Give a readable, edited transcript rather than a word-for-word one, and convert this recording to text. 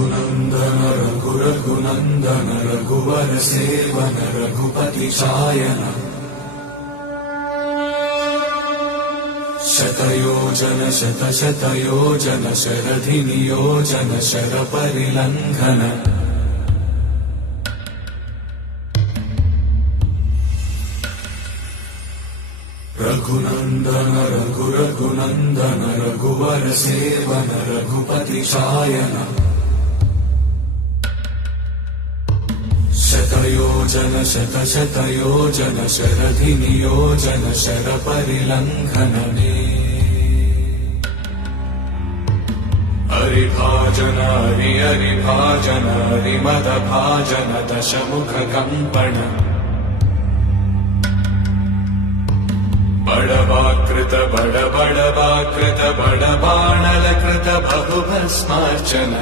रघुनन्दन रघुनन्दन रघुवर सेवन रघुपति चायन शतयोजन शतशतयोजन शरधि नियोजन शरपरिलङ्घन रघुनन्दन रघुनन्दन रघुवर सेवन रघुपति चायन शतयोजन शतशतयोजन शरधि नियोजन शरपरिलङ्घन हरिभाजन हरिभाजन हरिमदभाजन दशमुख कंपन बड़वाकृत बड़वाकृत बड़बाणलकृत बहुभस्मार्चन